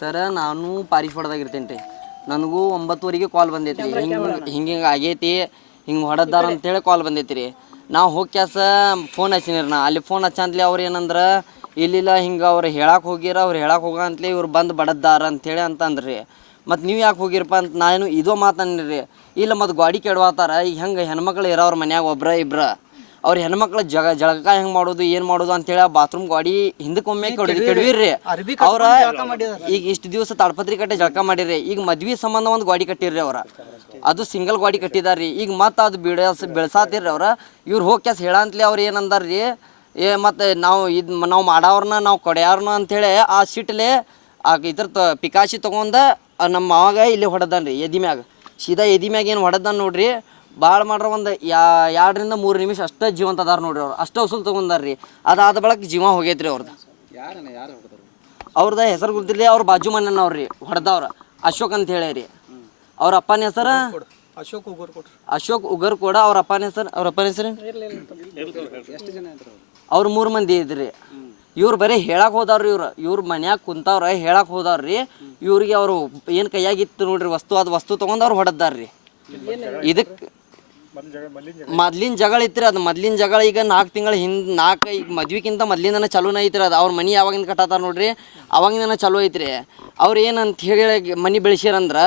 ಸರ ನಾನು ಪಾರಿಶ್ವಾಡದಾಗ ಇರ್ತೇನೆ ರೀ. ನನಗೂ 9:00 ಕಾಲ್ ಬಂದೈತಿ ರೀ. ಹಿಂಗೆ ಆಗೈತಿ, ಹಿಂಗೆ ಹೊಡೆದಾರ ಅಂತೇಳಿ ಕಾಲ್ ಬಂದೈತಿ ರೀ. ನಾವು ಹೋಗಿ ಕ್ಯಾಸ ಫೋನ್ ಹಚ್ಚಿನಿರಿ. ನಾ ಅಲ್ಲಿ ಫೋನ್ ಹಚ್ಚಂತ್ಲಿ ಅವ್ರು ಏನಂದ್ರೆ ಇಲ್ಲಿಲ್ಲ ಹಿಂಗೆ ಅವ್ರು ಹೇಳಕ್ಕೆ ಹೋಗಿರ, ಅವ್ರು ಹೇಳಕ್ಕೆ ಹೋಗ ಅಂತಲೇ ಇವ್ರು ಬಂದು ಬಡದ್ದಾರ ಅಂಥೇಳಿ ಅಂತಂದ್ರಿ. ಮತ್ತು ನೀವು ಯಾಕೆ ಹೋಗಿರಪ್ಪ ಅಂತ ನಾನು ಇದೋ ಮಾತನ್ನಿರಿ. ಇಲ್ಲ ಮತ್ತು ಗಾಡಿ ಕೆಡವಾತಾರ. ಈಗ ಹೆಂಗೆ ಹೆಣ್ಮಕ್ಳು ಇರೋವ್ರ ಮನ್ಯಾಗ ಒಬ್ರ ಇಬ್ರ ಅವ್ರ ಹೆಣ್ಮಕ್ಳು ಜಳಕ ಹೆಂಗೆ ಮಾಡೋದು ಏನು ಮಾಡೋದು ಅಂತೇಳಿ ಆ ಬಾತ್ರೂಮ್ ಗಾಡಿ ಹಿಂದಕ್ಕೊಮ್ಮೆ ಕೆಡವಿರ್ರಿ ಅವ್ರ. ಈಗ ಇಷ್ಟು ದಿವಸ ತಾಡ್ಪತ್ರಿ ಕಟ್ಟೆ ಜಳಕ ಮಾಡಿರಿ. ಈಗ ಮದ್ವೆ ಸಂಬಂಧ ಒಂದು ಗಾಡಿ ಕಟ್ಟಿರ್ರಿ ಅವ್ರ. ಅದು ಸಿಂಗಲ್ ಗಾಡಿ ಕಟ್ಟಿದಾರ್ರಿ. ಈಗ ಮತ್ತೆ ಅದು ಬೆಳೆಸಾತಿರ್ರಿ ಅವ್ರ. ಇವ್ರು ಹೋಗಿ ಕ್ಯಾಸ್ ಹೇಳಂತ್ಲಿ ಅವ್ರು ಏನಂದಾರ್ರಿ, ಮತ್ತು ನಾವು ಮಾಡವ್ರನ್ನ ನಾವು ಕೊಡ್ಯಾರನ ಅಂಥೇಳಿ ಆ ಸಿಟ್ಲೆ ಇದ್ರ ಪಿಕಾಶಿ ತೊಗೊಂಡು ನಮ್ಮ ಮಾವಾಗ ಇಲ್ಲಿ ಹೊಡೆದಾನ್ರಿ ಎದಿ ಮ್ಯಾಗ. ಸೀದಾ ಎದಿ ಮ್ಯಾಗ ಏನು ಹೊಡೆದಾನ ನೋಡ್ರಿ. ಭಾಳ ಮಾಡ್ರ ಒಂದು 2 ರಿಂದ 3 ನಿಮಿಷ ಅಷ್ಟೇ ಜೀವಂತ ಅದಾರ ನೋಡ್ರಿ ಅವ್ರು. ಅಷ್ಟೇ ವಸೂಲು ತೊಗೊಂಡಾರ್ರಿ. ಅದಾದ ಬಳಕ ಜೀವ ಹೋಗೈತ್ರಿ ಅವ್ರದ್ದು. ಅವ್ರದ್ದು ಹೆಸರು ಗೊತ್ತಿಲ್ಲ. ಅವ್ರ ಬಾಜು ಮನೆಯವ್ರಿ ಹೊಡೆದವ್ರ ಅಶೋಕ್ ಅಂತ ಹೇಳಿ. ಅವ್ರ ಅಪ್ಪನ ಹೆಸರು ಅಶೋಕ್ ಉಗರ್ಕೋಡ. ಅವ್ರ ಅಪ್ಪನ ಹೆಸರು ಅವ್ರು 3 ಮಂದಿ ಇದ್ರಿ. ಇವ್ರು ಬರೀ ಹೇಳಕ್ಕೆ ಹೋದವ್ರಿ. ಇವ್ರ ಮನ್ಯಾಗ ಕುಂತವ್ರ ಹೇಳಕ್ಕೆ ಹೋದವ್ರಿ. ಇವ್ರಿಗೆ ಅವರು ಏನು ಕೈಯಾಗಿತ್ತು ನೋಡ್ರಿ ವಸ್ತು, ಅದು ವಸ್ತು ತೊಗೊಂಡು ಅವ್ರು ಹೊಡೆದಾರ್ರಿ. ಇದಕ್ಕೆ ಮೊದ್ಲಿನ ಜಗಳ ಐತ್ರಿ. ಅದು ಮೊದ್ಲಿನ ಜಗಳ ಈಗ 4 ತಿಂಗಳ ಹಿಂದೆ ಈಗ ಮದ್ವಿಕ್ಕಿಂತ ಮೊದ್ಲಿಂದನೇ ಚಲೋನ ಐತ್ರಿ. ಅದು ಅವ್ರ ಮನೆ ಯಾವಾಗಿಂದ ಕಟ್ಟಾತಾರ ನೋಡ್ರಿ, ಅವಾಗಿಂದನೇ ಚಲೋ ಐತ್ರಿ. ಅವ್ರು ಏನಂತ ಹೇಳಿ ಮನೆ ಬೆಳೆಸಿರಂದ್ರೆ,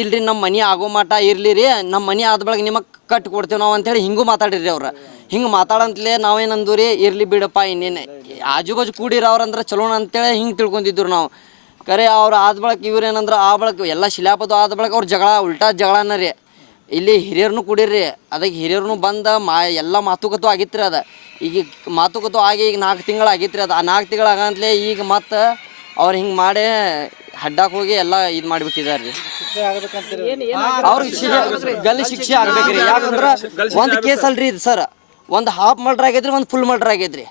ಇಲ್ರಿ ನಮ್ಮ ಮನೆ ಆಗೋ ಮಠ ಇರ್ಲಿ ರೀ, ನಮ್ಮ ಮನೆ ಆದ ಬಳಗ ನಿಮಗೆ ಕಟ್ಟಿ ಕೊಡ್ತೇವೆ ನಾವು ಅಂತೇಳಿ ಹಿಂಗೂ ಮಾತಾಡಿರಿ ಅವ್ರು. ಹಿಂಗೆ ಮಾತಾಡಂತಲೇ ನಾವೇನಂದು ರೀ, ಇರ್ಲಿ ಬಿಡಪ್ಪ ಇನ್ನೇನು ಆಜು ಬಾಜು ಕೂಡಿರವ್ರಂದ್ರೆ ಚಲೋಣ ಅಂತೇಳಿ ಹಿಂಗೆ ತಿಳ್ಕೊಂಡಿದ್ರು ನಾವು. ಕರೆ ಅವ್ರು ಆದ ಬಳಕ ಇವ್ರು ಏನಂದ್ರೆ ಆ ಬಳಕ ಎಲ್ಲ ಶಿಲಾಪದು ಆದ ಬಳಕ ಅವ್ರ ಜಗಳ ಉಲ್ಟಾ ಜಗಳನ ರೀ. ಇಲ್ಲಿ ಹಿರಿಯರ್ನು ಕೂಡಿರ್ರಿ. ಅದಕ್ಕೆ ಹಿರಿಯರ್ನು ಬಂದ ಎಲ್ಲ ಮಾತುಕತೆ ಆಗಿತ್ರಿ. ಅದು ಈಗ ಮಾತುಕತೆ ಆಗಿ ಈಗ 4 ತಿಂಗಳು ಆಗಿತ್ರಿ. ಅದು ಆ 4 ತಿಂಗಳು ಆಗಂತಲೇ ಈಗ ಮತ್ತೆ ಅವ್ರು ಹಿಂಗೆ ಮಾಡಿ ಹಡ್ಡಕ್ಕೆ ಹೋಗಿ ಎಲ್ಲ ಇದು ಮಾಡಿಬಿಟ್ಟಿದ್ದಾರೆ ರೀ. ಅವ್ರಿಗೆ ಗಲ್ಲಿ ಶಿಕ್ಷೆ ಆಗ್ಬೇಕ್ರಿ. ಯಾಕಂದ್ರೆ ಒಂದು ಕೇಸ್ ಅಲ್ರಿ ಇದು ಸರ್, ಒಂದು ಹಾಫ್ ಮರ್ಡರ್ ಆಗೈತ್ರಿ, ಒಂದು ಫುಲ್ ಮರ್ಡರ್ ಆಗೈತ್ರಿ.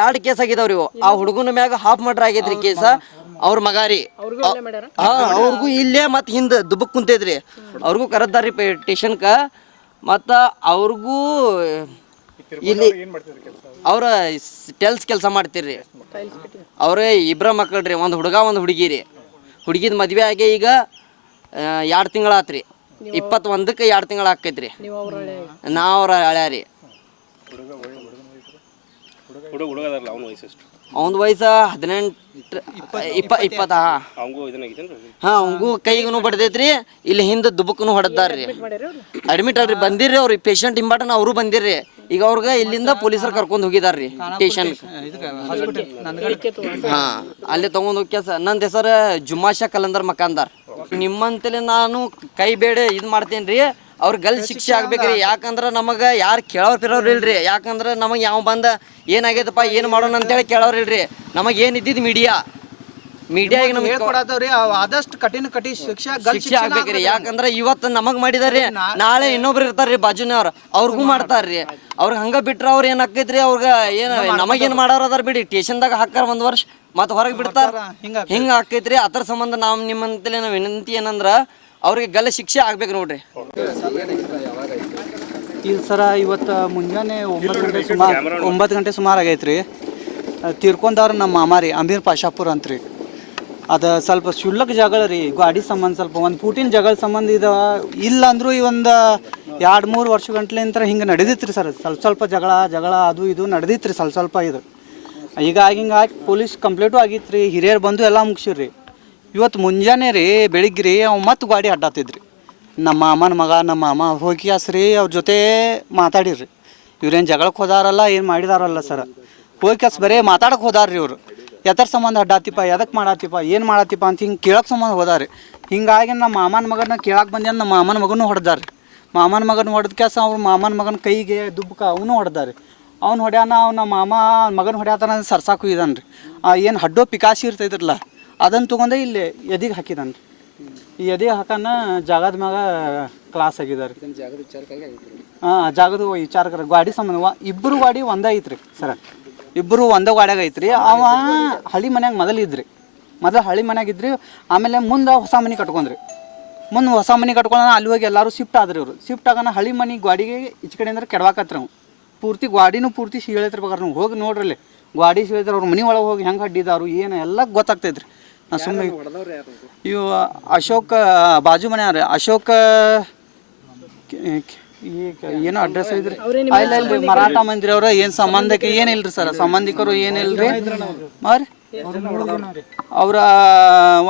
2 ಕೇಸ್ ಆಗಿದಾವ್ರಿ ಇವು. ಆ ಹುಡುಗನ ಮ್ಯಾಗ ಹಾಫ್ ಮರ್ಡರ್ ಆಗೈತ್ರಿ ಕೇಸ. ಅವ್ರ ಮಗ ರೀ. ಅವ್ರಿಗೂ ಇಲ್ಲೇ ಮತ್ತು ಹಿಂದೆ ದುಬ್ಬಕ್ ಕುಂತೈತ್ರಿ. ಅವ್ರಿಗೂ ಕರೆದಾರ್ರಿ ಸ್ಟೇಷನ್ಕ. ಮತ್ತು ಅವ್ರಿಗೂ ಇಲ್ಲಿ ಅವ್ರ ಟೆಲ್ಸ್ ಕೆಲಸ ಮಾಡ್ತಿರ್ರಿ. ಅವ್ರೇ 2 ಮಕ್ಕಳ್ರಿ, ಒಂದು ಹುಡುಗ ಒಂದು ಹುಡುಗಿ ರೀ. ಹುಡುಗಿದ ಮದ್ವೆ ಆಗಿ ಈಗ 2 ತಿಂಗಳಾತ್ರಿ. 21ಕ್ಕೆ 2 ತಿಂಗಳು ಆಕೈತ್ರಿ. ನಾವು ಅವ್ರ ಹಳ್ಯಾರಿ. ಅವನ ವಯಸ್ಸು 18 20. ಅವಂಗೂ ಕೈಗೂ ಬಡ್ದೈತ್ರಿ. ಇಲ್ಲಿ ಹಿಂದೆ ದುಬ್ಬಕ್ಕೂ ಹೊಡೆದಾರ್ರಿ. ಅಡ್ಮಿಟ್ ಅಲ್ರಿ, ಬಂದಿರ್ರಿ ಅವ್ರು ಪೇಷಂಟ್ ಇಂಪಾರ್ಟೆಂಟ್. ಅವರು ಬಂದಿರ್ರಿ. ಈಗ ಅವ್ರಿಗೆ ಇಲ್ಲಿಂದ ಪೊಲೀಸರು ಕರ್ಕೊಂಡು ಹೋಗಿದಾರ್ರಿ ಸ್ಟೇಷನ್. ಅಲ್ಲಿ ತಗೊಂಡ್ ಹೋಗಿ ನಂದು ಹೆಸರು ಜುಮಾಷಾ ಕಲಂದರ್ ಮಕಾಂದಾರ್. ನಿಮ್ಮಂತಲೇ ನಾನು ಕೈ ಬೇಡ ಇದು ಮಾಡ್ತೇನೆ ರೀ. ಅವ್ರ ಗಲ್ ಶಿಕ್ಷೆ ಆಗ್ಬೇಕ್ರಿ. ಯಾಕಂದ್ರೆ ನಮಗೆ ಯಾರು ಕೇಳೋರು ಪಿರೋರು ಇಲ್ರಿ. ಯಾಕಂದ್ರೆ ನಮಗೆ ಯಾವ ಬಂದ ಏನಾಗೈತಪ್ಪ ಏನು ಮಾಡೋಣ ಅಂತೇಳಿ ಕೇಳೋರು ಇಲ್ರಿ. ನಮಗೆ ಏನು ಇದ್ದಿದ್ದು ಮೀಡಿಯಾ ಈಗ ನಮಗೆ ಆದಷ್ಟು ಕಠಿಣ ಶಿಕ್ಷೆ ಆಗ್ಬೇಕ್ರಿ. ಯಾಕಂದ್ರೆ ಇವತ್ತು ನಮಗ್ ಮಾಡಿದಾರ್ರಿ, ನಾಳೆ ಇನ್ನೊಬ್ರು ಇರ್ತಾರ್ರಿ ಬಾಜುನವ್ರು, ಅವ್ರಿಗೂ ಮಾಡ್ತಾರ್ರಿ. ಅವ್ರಿಗೆ ಹಂಗ ಬಿಟ್ರ ಅವ್ರ ಏನಾಕೈತ್ರಿ, ಅವ್ರಿಗೆ ಏನು ನಮಗೇನು ಮಾಡೋರು ಅದಾರ ಬಿಡಿ. ಸ್ಟೇಷನ್ದಾಗ ಹಾಕಾರ 1 ವರ್ಷ ಮತ್ತೆ ಹೊರಗೆ ಬಿಡ್ತಾರ. ಹಿಂಗ ಆಕೈತ್ರಿ. ಅದ್ರ ಸಂಬಂಧ ನಾವು ನಿಮ್ಮಂತಲೇ ನಾವು ವಿನಂತಿ ಏನಂದ್ರ ಅವ್ರಿಗೆ ಗಲ್ಲ ಶಿಕ್ಷೆ ಆಗ್ಬೇಕು ನೋಡ್ರಿ. ಇಲ್ಲ ಸರ, ಇವತ್ತು ಮುಂಜಾನೆ 9 ಗಂಟೆ ಸುಮಾರು ಆಗೈತ್ರಿ. ತೀರ್ಕೊಂಡವ್ರು ನಮ್ಮ ಮಾಮ ರೀ, ಅಮೀರ್ ಪಾಶಾಪುರ್ ಅಂತ್ರಿ. ಅದು ಸ್ವಲ್ಪ ಶುಲ್ಕ ಜಗಳ ರೀ, ಗಾಡಿ ಸಂಬಂಧ ಸ್ವಲ್ಪ 1 ಫೂಟಿನ ಜಗಳ ಸಂಬಂಧ ಇದು. ಇಲ್ಲ ಅಂದರೂ ಈ ಒಂದು 2-3 ವರ್ಷ ಗಂಟ್ಲಿಂತ ಹಿಂಗೆ ನಡೆದಿತ್ತು ರೀ ಸರ್. ಸ್ವಲ್ಪ ಜಗಳ ಅದು ಇದು ನಡೆದಿತ್ತು ರೀ ಸ್ವಲ್ಪ ಇದು. ಈಗ ಹಿಂಗಾಗಿ ಪೊಲೀಸ್ ಕಂಪ್ಲೇಂಟು ಆಗಿತ್ತು ರೀ. ಹಿರಿಯರು ಬಂದು ಎಲ್ಲ ಮುಗಿಸಿರಿ. ಇವತ್ತು ಮುಂಜಾನೆ ರೀ ಬೆಳಿಗ್ಗೆ ರೀ ಅವ್ ಮತ್ತೆ ಗಾಡಿ ಅಡ್ಡಾತಿದ್ರಿ. ನಮ್ಮ ಮಾಮನ ಮಗ ನಮ್ಮ ಮಾಮ ಹೋಗಿ ಹಸ್ರಿ ಅವ್ರ ಜೊತೆ ಮಾತಾಡಿರಿ. ಇವ್ರೇನು ಜಗಳಕ್ಕೆ ಹೋದಾರಲ್ಲ, ಏನು ಮಾಡಿದಾರಲ್ಲ ಸರ್. ಹೋಗಿ ಕಸ್ ಬರೀ ಮಾತಾಡಕ್ಕೆ ಹೋದಾರ್ರಿ ಇವರು. ಎದರ ಸಂಬಂಧ ಅಡ್ಡಾತಿಪ್ಪ, ಎದಕ್ಕೆ ಮಾಡತ್ತಿಪ್ಪ, ಏನು ಮಾಡತ್ತಿಪ್ಪ ಅಂತ ಹಿಂಗೆ ಕೇಳಕ್ಕೆ ಸಂಬಂಧ ಹೋದಾರಿ. ಹಿಂಗಾಗಿ ನಮ್ಮ ಮಾಮನ ಮಗನ ಕೇಳಕ್ಕೆ ಬಂದೇನು ನಮ್ಮ ಮಾಮನ ಮಗನೂ ಹೊಡೆದಾರಿ. ಮಾಮನ ಮಗನ ಹೊಡೆದ ಕೆಲಸ ಅವ್ರ ಮಾಮನ ಮಗನ ಕೈಗೆ ದುಬ್ಬಕ ಅವನು ಹೊಡೆದಾರಿ. ಅವ್ನು ಹೊಡ್ಯಾನ, ಅವ್ನ ಮಾಮ ಮಗನ ಹೊಡ್ಯಾತಾನ ಸರ್ಸಾಕು ಇದಾನ್ರಿ. ಏನು ಹಡ್ಡೋ ಪಿಕಾಸಿ ಇರ್ತೈತ್ರಲ್ಲ ಅದನ್ನು ತೊಗೊಂಡೆ ಇಲ್ಲಿ ಎದಿಗೆ ಹಾಕಿದಾನೆ ರೀ. ಈ ಎದಿಗೆ ಹಾಕನ ಜಾಗದ ಮ್ಯಾಗ ಕ್ಲಾಸ್ ಆಗಿದ್ದಾರೆ. ಜಾಗದ ವಿಚಾರಕರ ಗಾಡಿ ಸಂಬಂಧ ಇಬ್ಬರು ಗಾಡಿ ಒಂದೇ ಐತ್ರಿ ಸರ. ಇಬ್ಬರು ಒಂದೇ ಗಾಡ್ಯಾಗ ಐತ್ರಿ. ಅವ ಹಳಿ ಮನ್ಯಾಗ ಮೊದಲು ಹಳಿ ಮನ್ಯಾಗ ಇದ್ರಿ. ಆಮೇಲೆ ಮುಂದೆ ಹೊಸ ಮನೆ ಕಟ್ಕೊಂಡ್ರಿ. ಹೊಸ ಮನೆ ಕಟ್ಕೊಳ್ಳೋಣ ಅಲ್ಲಿ ಹೋಗಿ ಎಲ್ಲರೂ ಶಿಫ್ಟ್ ಆದ್ರಿ. ಇವರು ಶಿಫ್ಟ್ ಆಗೋಣ ಹಳಿ ಮನೆ ಗಾಡಿಗೆ ಈಚೆ ಕಡೆ ಅಂದ್ರೆ ಕೆಡವಾಕತ್ರಿ. ನಾವು ಪೂರ್ತಿ ಗಾಡಿನೂ ಪೂರ್ತಿ ಸೀಳೈತ್ರಿ. ಬೇಕಾದ್ರೆ ನೀವು ಹೋಗಿ ನೋಡ್ರಲ್ಲಿ ಗಾಡಿ ಸೀಳೈತ್ರಿ. ಅವ್ರ ಮನೆ ಒಳಗೆ ಹೋಗಿ ಹೆಂಗೆ ಅಡ್ಡಿದಾರು ಏನು ಎಲ್ಲ ಗೊತ್ತಾಗ್ತೈತ್ರಿ. ನಾ ಸುಮ್ಮನೆ ಇವು ಅಶೋಕ್ ಬಾಜು ಮನೆ ಅವ್ರಿ ಅಶೋಕ್ ಈಗ ಏನೋ ಅಡ್ರೆಸ್ ಐತ್ರಿ ಇಲ್ಲ ಇಲ್ರಿ ಮರಾಠ ಮಂದಿರ ಅವ್ರ ಏನು ಸಂಬಂಧಕ್ಕೆ ಏನಿಲ್ರಿ ಸರ್ ಸಂಬಂಧಿಕರು ಏನಿಲ್ರಿ ಮಾರಿ ಅವ್ರ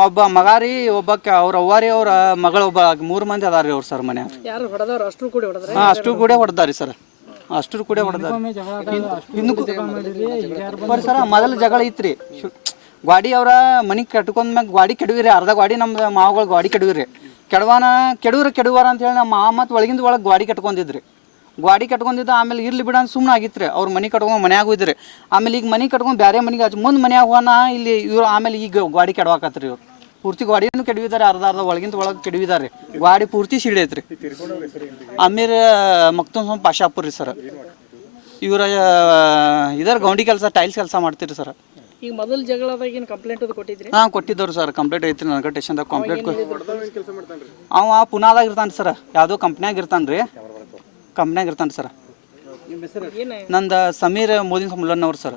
ಒಬ್ಬ ಮಗ ರೀ ಒಬ್ಬಕ್ಕೆ ಅವ್ರ ಅವ್ವಾರಿ ಅವ್ರ ಮಗಳ ಒಬ್ಬ 3 ಮಂದಿ ಅದಾರ ರೀ ಅವ್ರು ಸರ್ ಮನೆ ಹಾಂ ಅಷ್ಟು ಕೂಡ ಹೊಡೆದಾರಿ ಸರ್ ಅಷ್ಟು ಕೂಡ ಹೊಡೆದಾರಿ ಇನ್ನು ಬರ್ರಿ ಸರ್ ಮೊದಲ ಜಗಳ ಐತ್ರಿ ಗಾಡಿ ಅವ್ರ ಮನೆಗೆ ಕಟ್ಕೊಂಡ್ ಮ್ಯಾಗ ಗಾಡಿ ಕೆಡವಿರಿ ಅರ್ಧ ಗಾಡಿ ನಮ್ದು ಮಾವುಗಳು ಗಾಡಿ ಕೆಡವಿರಿ ಕೆಡುವಾರ ಅಂತ ಹೇಳಿ ನಮ್ಮ ಮಾವ ಮತ್ತು ಒಳಗಿಂದ ಒಳಗೆ ಗಾಡಿ ಕಟ್ಕೊಂಡಿದ್ರಿ ಗಾಡಿ ಕಟ್ಕೊಂಡಿದ್ದು ಆಮೇಲೆ ಇರ್ಲಿ ಬಿಡ ಅಂತ ಸುಮ್ಮನೆ ಆಗಿತ್ರಿ ಅವ್ರ ಮನೆ ಕಟ್ಕೊಂಡು ಮನ್ಯಾಗ ಹೋಯ್ದ್ರಿ ಆಮೇಲೆ ಈಗ ಮನೆ ಕಟ್ಕೊಂಡು ಬೇರೆ ಮನೆಗೆ ಹಚ್ಚಿ ಮುಂದೆ ಮನ್ಯಾಗ ಹೋಗೋಣ ಇಲ್ಲಿ ಇವ್ರು ಆಮೇಲೆ ಈಗ ಗಾಡಿ ಕೆಡವಾಕತ್ರಿ ಇವ್ರು ಪೂರ್ತಿ ಗಾಡಿಯನ್ನು ಕೆಡವಿದ್ದಾರೆ ಅರ್ಧ ಒಳಗಿಂದ ಒಳಗೆ ಕೆಡವಿದ್ದಾರೆ ಗಾಡಿ ಪೂರ್ತಿ ಸಿಡೈತ್ರಿ ಅಮೀರ್ ಮಕ್ತುಮ್ ಪಾಶಾಪುರ್ ರೀ ಸರ್ ಇವರ ಇದರ ಗೌಂಡಿ ಕೆಲಸ ಟೈಲ್ಸ್ ಕೆಲಸ ಮಾಡ್ತೀರಿ ಸರ್ ಈಗ ಮೊದಲ ಜಗಳದಾಗ ಏನು ಕಂಪ್ಲೇಂಟ್ ಅದು ಕೊಟ್ಟಿದ್ರಿ ಹಾಂ ಕೊಟ್ಟಿದ್ದವ್ರು ಸರ್ ಕಂಪ್ಲೇಂಟ್ ಐತ್ರಿ ನನಗೆ ಸ್ಟೇಷನ್ದಾಗ ಕಂಪ್ಲೇಂಟ್ ಅವ ಪುನಾದಾಗ ಇರ್ತಾನೆ ಸರ್ ಯಾವುದೋ ಕಂಪ್ನ್ಯಾಗ ಇರ್ತಾನೆ ರೀ ಕಂಪ್ನ್ಯಾಗ ಇರ್ತಾನೆ ಸರ್ ಏನು ನಂದು ಸಮೀರ್ ಮೋದಿನ್ ಮುಲ್ಲನ್ ಅವ್ರು ಸರ್